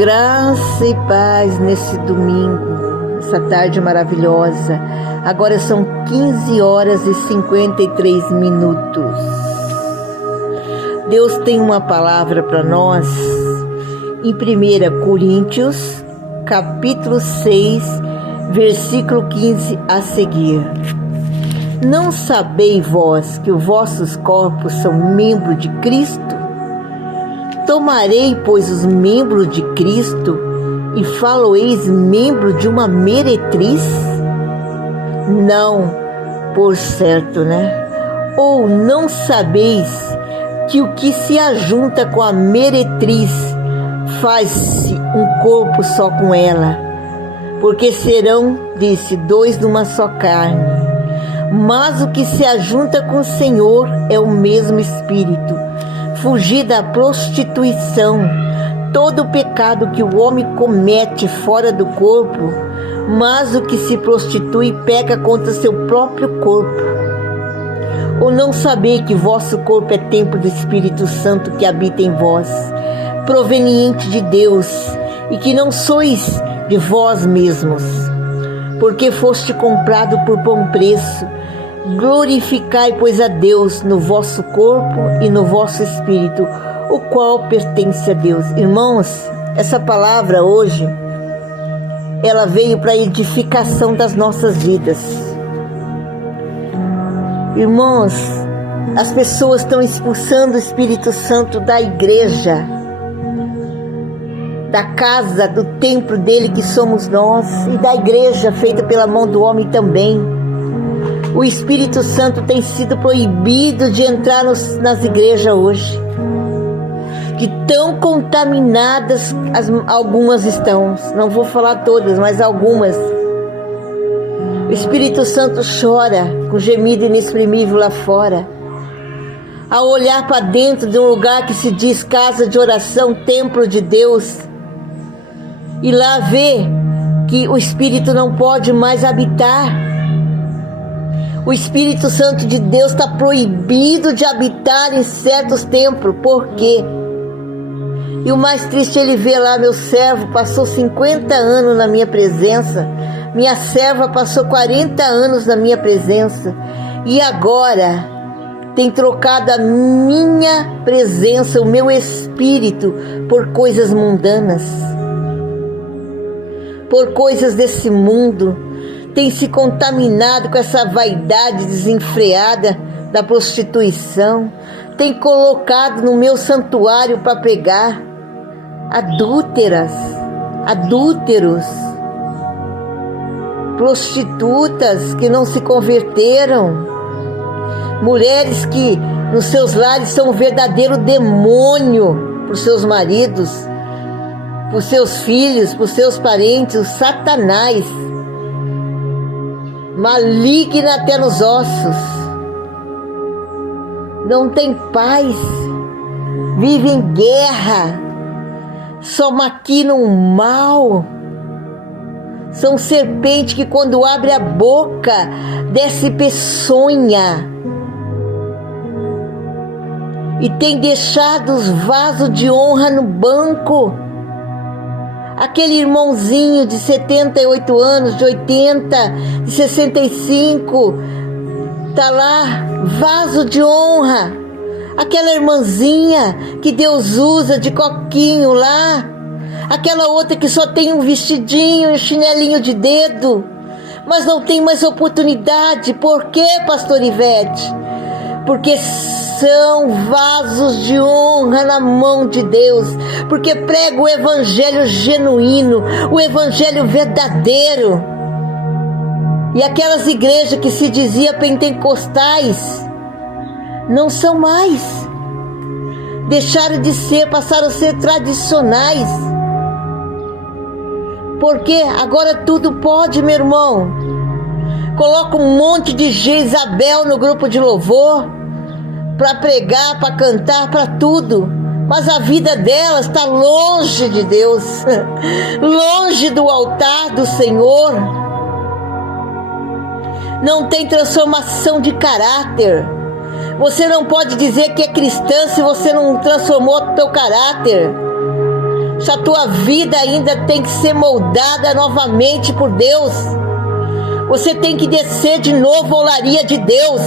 Graça e paz nesse domingo, essa tarde maravilhosa. Agora são 15 horas e 53 minutos. Deus tem uma palavra para nós em 1 Coríntios, capítulo 6, versículo 15 a seguir. Não sabeis vós que os vossos corpos são membros de Cristo? Tomarei, pois, os membros de Cristo e faloeis membro de uma meretriz? Não, por certo, né? Ou não sabeis que o que se ajunta com a meretriz faz-se um corpo só com ela? Porque serão, disse, dois numa só carne. Mas o que se ajunta com o Senhor é o mesmo Espírito. Fugir da prostituição. Todo pecado que o homem comete fora do corpo, mas o que se prostitui peca contra seu próprio corpo. Ou não saber que vosso corpo é templo do Espírito Santo que habita em vós, proveniente de Deus, e que não sois de vós mesmos, porque foste comprado por bom preço. Glorificai, pois, a Deus no vosso corpo e no vosso espírito, o qual pertence a Deus. Irmãos, essa palavra hoje, ela veio para a edificação das nossas vidas. Irmãos, as pessoas estão expulsando o Espírito Santo da igreja, da casa, do templo dele que somos nós, e da igreja feita pela mão do homem também. O Espírito Santo tem sido proibido de entrar nas igrejas hoje. De tão contaminadas algumas estão. Não vou falar todas, mas algumas. O Espírito Santo chora com gemido inexprimível lá fora. Ao olhar para dentro de um lugar que se diz casa de oração, templo de Deus, e lá vê que o Espírito não pode mais habitar. O Espírito Santo de Deus está proibido de habitar em certos templos. Por quê? E o mais triste, ele vê lá, meu servo passou 50 anos na minha presença, minha serva passou 40 anos na minha presença, e agora tem trocado a minha presença, o meu espírito, por coisas mundanas, por coisas desse mundo. Tem se contaminado com essa vaidade desenfreada da prostituição. Tem colocado no meu santuário para pregar adúlteras, adúlteros, prostitutas que não se converteram, mulheres que nos seus lares são um verdadeiro demônio para os seus maridos, para os seus filhos, para os seus parentes, o Satanás, maligna até nos ossos, não tem paz, vive em guerra, só maquinam o mal, são serpentes que quando abre a boca desce peçonha, e tem deixado os vasos de honra no banco. Aquele irmãozinho de 78 anos, de 80, de 65, tá lá, vaso de honra. Aquela irmãzinha que Deus usa de coquinho lá. Aquela outra que só tem um vestidinho e um chinelinho de dedo, mas não tem mais oportunidade. Por quê, pastor Ivete? Porque são vasos de honra na mão de Deus, porque prega o evangelho genuíno, o evangelho verdadeiro. E aquelas igrejas que se dizia pentecostais não são mais, deixaram de ser, passaram a ser tradicionais, porque agora tudo pode, meu irmão. Coloca um monte de Jezabel no grupo de louvor, para pregar, para cantar, para tudo, mas a vida delas está longe de Deus, longe do altar do Senhor. Não tem transformação de caráter. Você não pode dizer que é cristã se você não transformou o teu caráter. Se a tua vida ainda tem que ser moldada novamente por Deus, você tem que descer de novo a olaria de Deus.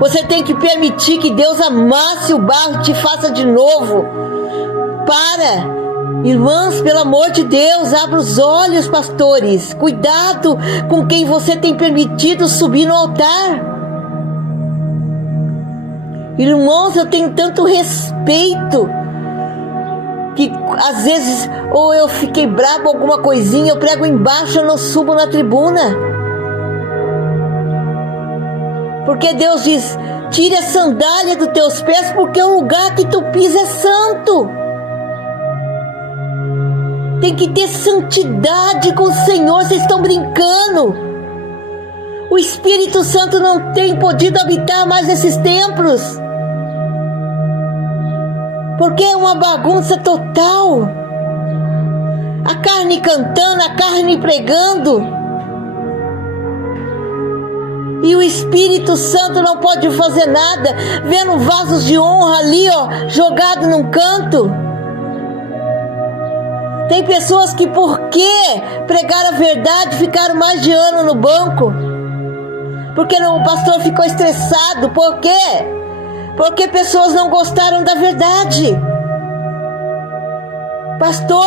Você tem que permitir que Deus amasse o barro e te faça de novo. Irmãs, pelo amor de Deus, abra os olhos, pastores. Cuidado com quem você tem permitido subir no altar. Irmãos, eu tenho tanto respeito que às vezes, ou eu fiquei bravo alguma coisinha, eu prego embaixo, eu não subo na tribuna. Porque Deus diz: tire a sandália dos teus pés, porque o lugar que tu pisa é santo. Tem que ter santidade com o Senhor. Vocês estão brincando. O Espírito Santo não tem podido habitar mais nesses templos, porque é uma bagunça total. A carne cantando, a carne pregando, e o Espírito Santo não pode fazer nada, vendo vasos de honra ali, jogado num canto. Tem pessoas que, porque pregaram a verdade, ficaram mais de ano no banco, porque o pastor ficou estressado. Por quê? Porque pessoas não gostaram da verdade. Pastor,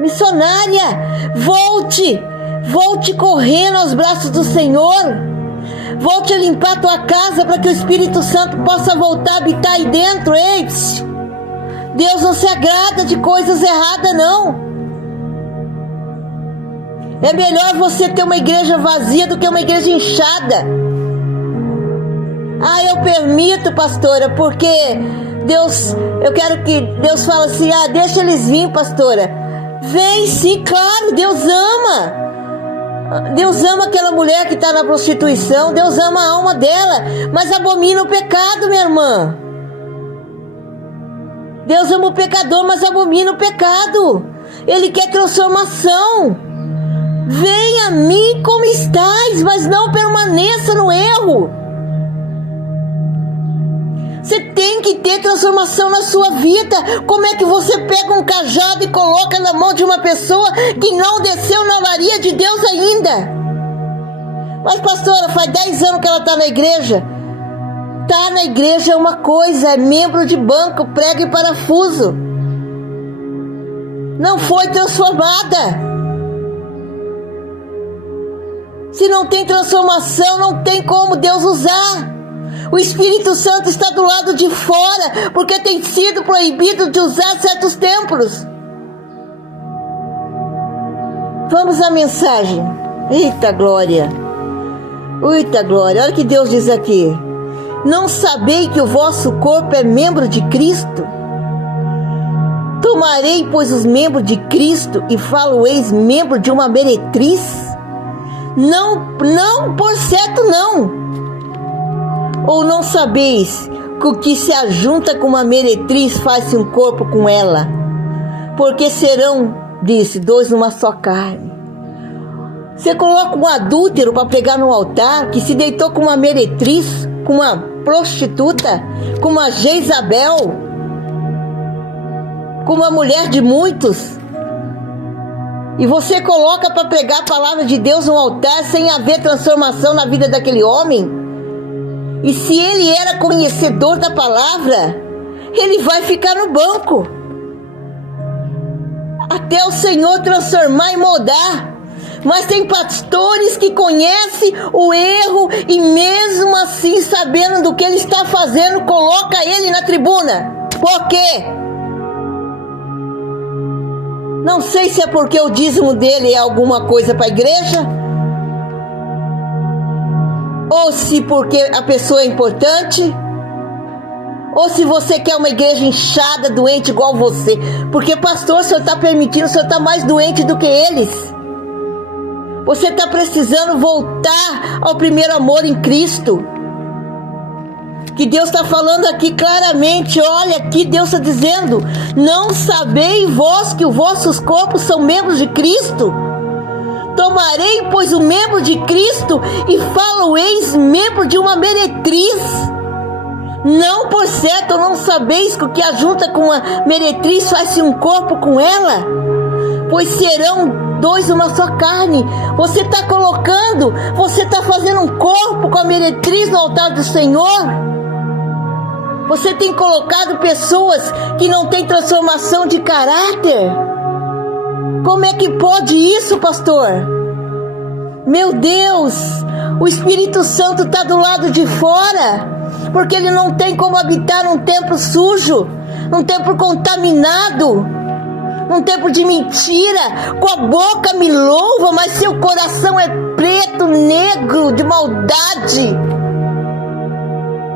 missionária, volte correndo aos braços do Senhor. Volte a limpar a tua casa para que o Espírito Santo possa voltar a habitar aí dentro. Ei, Deus não se agrada de coisas erradas, não. É melhor você ter uma igreja vazia do que uma igreja inchada. Eu permito, pastora, porque eu quero que Deus fale assim: deixa eles vir, pastora. Vem sim, claro, Deus ama. Deus ama aquela mulher que está na prostituição, Deus ama a alma dela, mas abomina o pecado, minha irmã. Deus ama o pecador, mas abomina o pecado. Ele quer transformação. Venha a mim como estás, mas não permaneça no erro. Você tem que ter transformação na sua vida. Como é que você pega um cajado e coloca na mão de uma pessoa que não desceu na olaria de Deus ainda? Mas pastora, faz 10 anos que ela está na igreja. Tá na igreja é uma coisa, é membro de banco, prego e parafuso. Não foi transformada. Se não tem transformação, não tem como Deus usar. O Espírito Santo está do lado de fora, porque tem sido proibido de usar certos templos. Vamos à mensagem. Eita glória. Eita glória. Olha o que Deus diz aqui. Não sabei que o vosso corpo é membro de Cristo? Tomarei, pois, os membros de Cristo e falo-eis membro de uma meretriz? Não, por certo não. Ou não sabeis que o que se ajunta com uma meretriz faz-se um corpo com ela? Porque serão, disse, 2 numa só carne. Você coloca um adúltero para pregar no altar, que se deitou com uma meretriz, com uma prostituta, com uma Jezabel, com uma mulher de muitos, e você coloca para pregar a palavra de Deus no altar sem haver transformação na vida daquele homem. E se ele era conhecedor da palavra, ele vai ficar no banco até o Senhor transformar e moldar. Mas tem pastores que conhecem o erro e mesmo assim, sabendo do que ele está fazendo, coloca ele na tribuna. Por quê? Não sei se é porque o dízimo dele é alguma coisa para a igreja, ou se porque a pessoa é importante, ou se você quer uma igreja inchada, doente igual você. Porque pastor, o senhor está permitindo, o senhor está mais doente do que eles. Você está precisando voltar ao primeiro amor em Cristo. Que Deus está falando aqui claramente. Olha, aqui Deus está dizendo: não sabeis vós que os vossos corpos são membros de Cristo? Tomarei, pois, o membro de Cristo e falo-eis membro de uma meretriz. Não por certo, não sabeis que o que ajunta com a meretriz faz-se um corpo com ela? Pois serão dois uma só carne. Você está colocando, você está fazendo um corpo com a meretriz no altar do Senhor? Você tem colocado pessoas que não têm transformação de caráter? Como é que pode isso, pastor? Meu Deus, o Espírito Santo está do lado de fora, porque ele não tem como habitar num templo sujo, num templo contaminado, num templo de mentira. Com a boca me louva, mas seu coração é preto, negro, de maldade.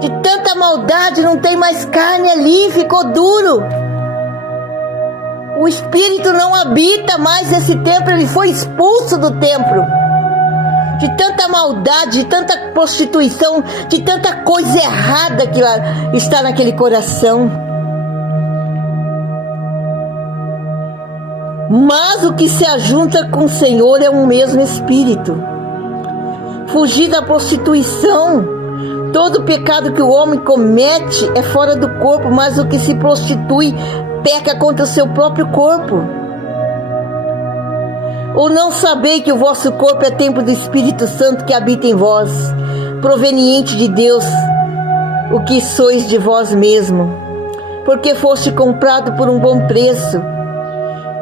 De tanta maldade, não tem mais carne ali, ficou duro. O Espírito não habita mais nesse templo, ele foi expulso do templo. De tanta maldade, de tanta prostituição, de tanta coisa errada que lá está naquele coração. Mas o que se ajunta com o Senhor é um mesmo Espírito. Fugir da prostituição. Todo pecado que o homem comete é fora do corpo, mas o que se prostitui peca contra o seu próprio corpo. Ou não sabei que o vosso corpo é templo do Espírito Santo que habita em vós, proveniente de Deus, o que sois de vós mesmo, porque foste comprado por um bom preço.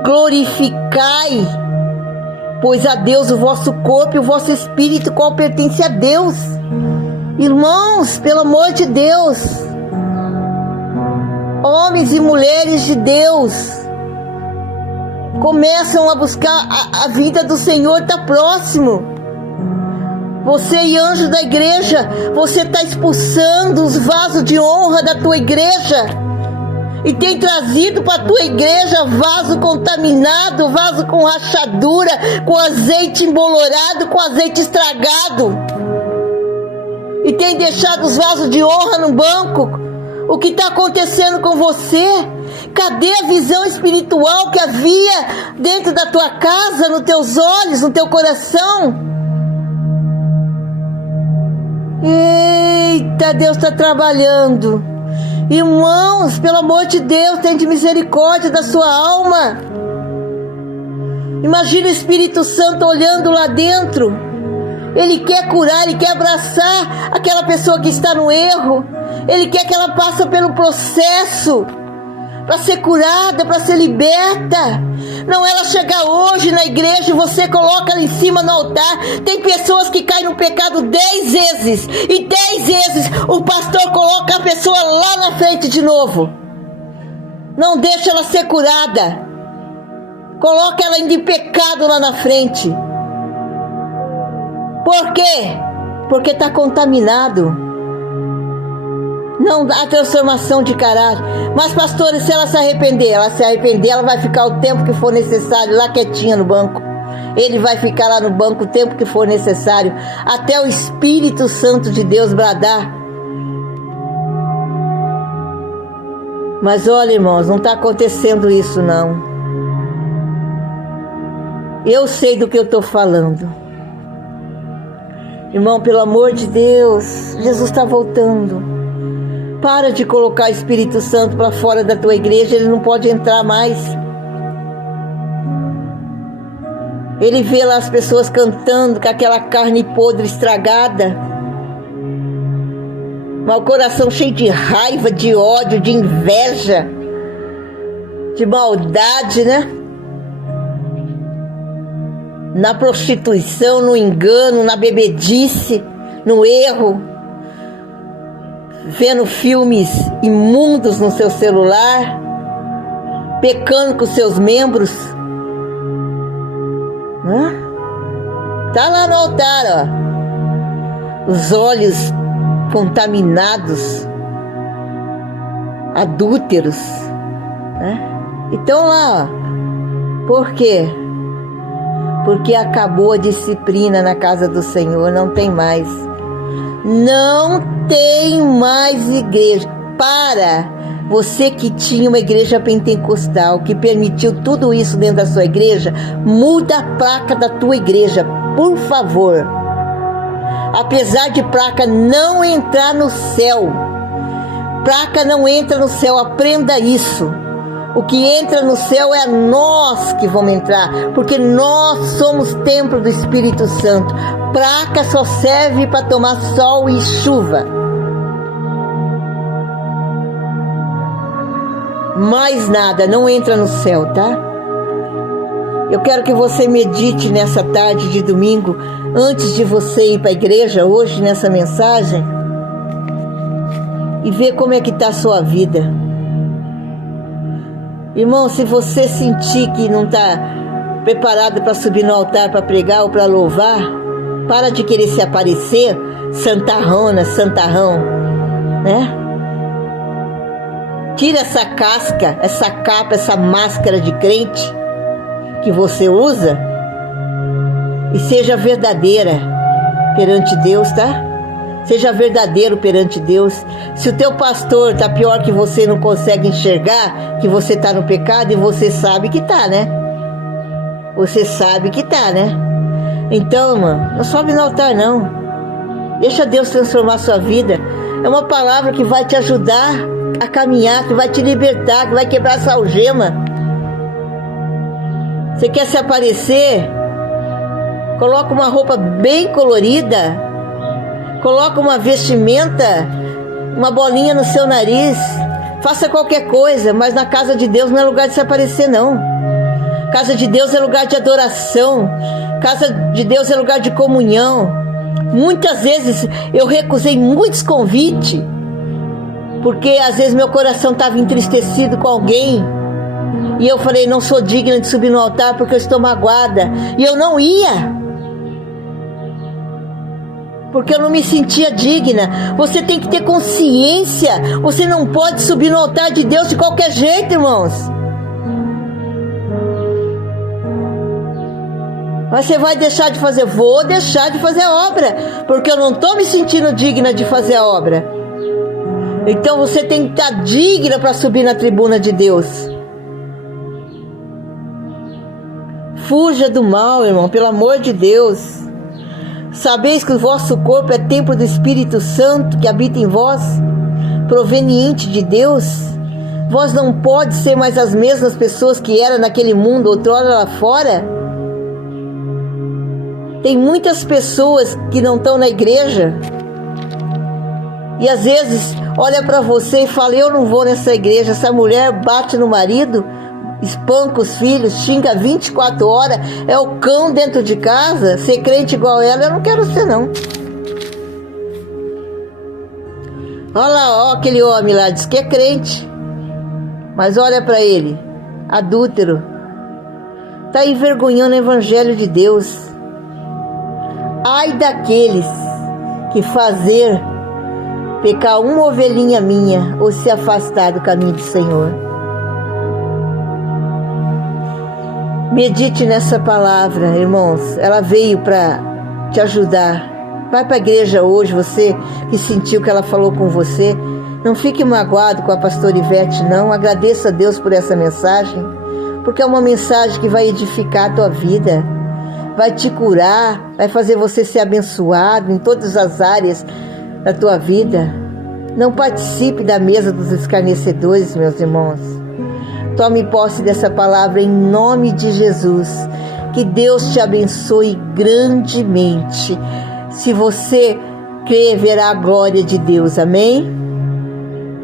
Glorificai, pois a Deus o vosso corpo e o vosso espírito, qual pertence a Deus. Irmãos, pelo amor de Deus, homens e mulheres de Deus, começam a buscar a vida do Senhor, está próximo. Você e anjo da igreja, você está expulsando os vasos de honra da tua igreja e tem trazido para a tua igreja vaso contaminado, vaso com rachadura, com azeite embolorado, com azeite estragado, e tem deixado os vasos de honra no banco. O que está acontecendo com você? Cadê a visão espiritual que havia dentro da tua casa, nos teus olhos, no teu coração? Eita, Deus está trabalhando. Irmãos, pelo amor de Deus, tenha misericórdia da sua alma. Imagina o Espírito Santo olhando lá dentro. Ele quer curar, ele quer abraçar aquela pessoa que está no erro. Ele quer que ela passe pelo processo para ser curada, para ser liberta. Não ela chegar hoje na igreja e você coloca ela em cima no altar. Tem pessoas que caem no pecado 10 vezes, e 10 vezes o pastor coloca a pessoa lá na frente de novo. Não deixa ela ser curada. Coloca ela em pecado lá na frente. Por quê? Porque está contaminado. Não há transformação de caráter. Mas, pastor, e se ela se arrepender? Ela se arrepender, ela vai ficar o tempo que for necessário lá quietinha no banco. Ele vai ficar lá no banco o tempo que for necessário, até o Espírito Santo de Deus bradar. Mas olha, irmãos, não está acontecendo isso não. Eu sei do que eu estou falando. Irmão, pelo amor de Deus, Jesus está voltando. Para de colocar o Espírito Santo para fora da tua igreja, ele não pode entrar mais. Ele vê lá as pessoas cantando com aquela carne podre, estragada, mas o coração cheio de raiva, de ódio, de inveja, de maldade, né? Na prostituição, no engano, na bebedice, no erro, vendo filmes imundos no seu celular, pecando com seus membros. Tá lá no altar, ó, os olhos contaminados, adúlteros, né? Então lá, ó, por quê? Porque acabou a disciplina na casa do Senhor, não tem mais. Não tem mais igreja. Para você que tinha uma igreja pentecostal, que permitiu tudo isso dentro da sua igreja, muda a placa da tua igreja, por favor. Apesar de placa não entrar no céu, Placa não entra no céu, aprenda isso. O que entra no céu é nós que vamos entrar, porque nós somos templo do Espírito Santo. Placa só serve para tomar sol e chuva. Mais nada, não entra no céu, tá? Eu quero que você medite nessa tarde de domingo, antes de você ir para a igreja hoje, nessa mensagem, e ver como é que está a sua vida. Irmão, se você sentir que não está preparado para subir no altar para pregar ou para louvar, para de querer se aparecer, santarrona, santarrão, né? Tira essa casca, essa capa, essa máscara de crente que você usa e seja verdadeira perante Deus, tá? Seja verdadeiro perante Deus. Se o teu pastor tá pior que você, não consegue enxergar que você tá no pecado, e você sabe que tá, né? Você sabe que tá, né? Então, mano, não sobe no altar, não. Deixa Deus transformar sua vida. É uma palavra que vai te ajudar a caminhar, que vai te libertar, que vai quebrar essa algema. Você quer se aparecer? Coloca uma roupa bem colorida. Coloca uma vestimenta, uma bolinha no seu nariz. Faça qualquer coisa, mas na casa de Deus não é lugar de se aparecer, não. Casa de Deus é lugar de adoração. Casa de Deus é lugar de comunhão. Muitas vezes eu recusei muitos convites, porque às vezes meu coração estava entristecido com alguém, e eu falei, não sou digna de subir no altar porque eu estou magoada, e eu não ia, porque eu não me sentia digna. Você tem que ter consciência, você não pode subir no altar de Deus de qualquer jeito, irmãos. Mas você vai deixar de fazer? Vou deixar de fazer a obra, porque eu não estou me sentindo digna de fazer a obra. Então você tem que estar digna para subir na tribuna de Deus. Fuja do mal, irmão, pelo amor de Deus. Sabeis que o vosso corpo é templo do Espírito Santo que habita em vós, proveniente de Deus. Vós não pode ser mais as mesmas pessoas que eram naquele mundo outrora lá fora. Tem muitas pessoas que não estão na igreja e às vezes olha para você e fala, eu não vou nessa igreja. Essa mulher bate no marido, espanca os filhos, xinga 24 horas, é o cão dentro de casa. Ser crente igual ela, eu não quero ser, não. Olha lá, ó, aquele homem lá, diz que é crente, mas olha para ele, adúltero, tá envergonhando o evangelho de Deus. Ai daqueles que fazer pecar uma ovelhinha minha ou se afastar do caminho do Senhor. Medite nessa palavra, irmãos. Ela veio para te ajudar. Vai para a igreja hoje, você que sentiu que ela falou com você. Não fique magoado com a pastora Ivete, não. Agradeça a Deus por essa mensagem, porque é uma mensagem que vai edificar a tua vida, vai te curar, vai fazer você ser abençoado em todas as áreas da tua vida. Não participe da mesa dos escarnecedores, meus irmãos. Tome posse dessa palavra em nome de Jesus. Que Deus te abençoe grandemente. Se você crer, verá a glória de Deus. Amém?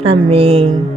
Amém.